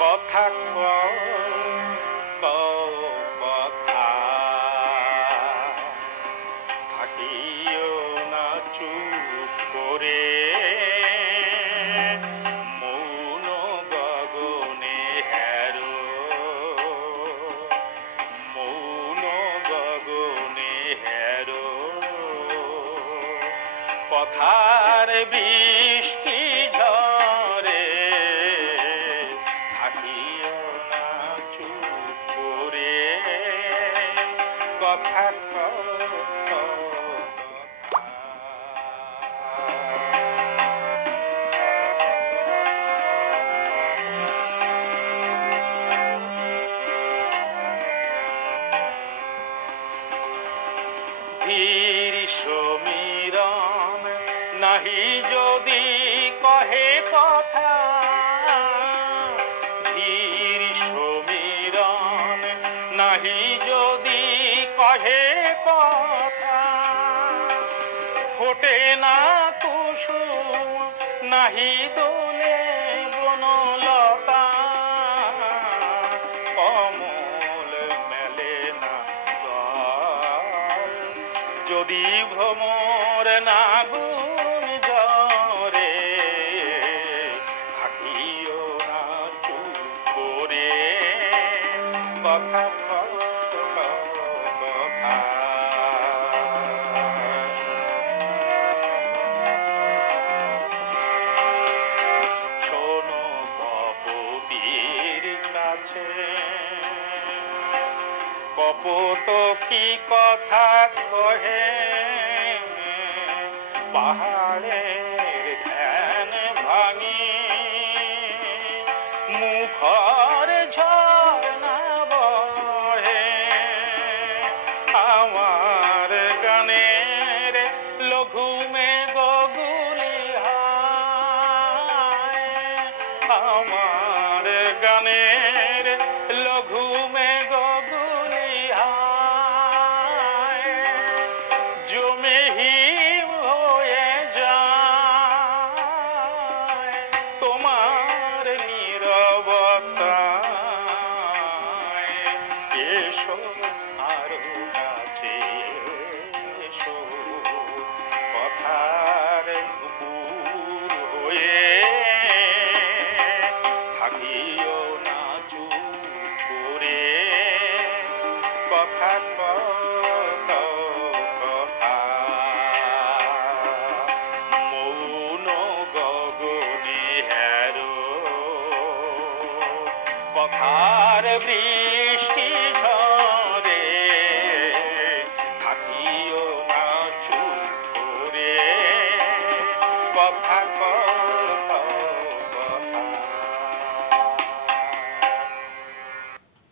কথা কও কথা, থাকিও না চুপ করে, মৌন গগনে হেরো, মৌন গগনে হেরো, কথার বৃষ্টি ঝরে, থাকিও না চুপ করে, কথা কও কথা। ধীর সমীরণ নাহি যদি কহে কথা, ধীর সমীরণ নাহি যদি কহে কথা, ফোটে না কুসুম নাহি দোলে বনলতা, কমল মেলে না দল, যদি ভ্রমর না গুণ ঝরে, থাকিও না চুপ করে, কথা কথা। শোনো কপতির কাছে, কপত কি কথা কহে, পাহাড়ের ধ্যান ভাঙি, মুখর ঝরনা বহে, আমার গানের লঘুমে গগুলি হায়, আমার গানের লঘুমে গগুলি হায়, জমে হিম হয়ে যায় তোমার নীরবতায়, এসো আরো কাছে এসো, কথার নুপুর হয়ে, থাকিও না চুপ করে, কথা কথা। মৌন গগনে হেরো, কথার বৃষ্টি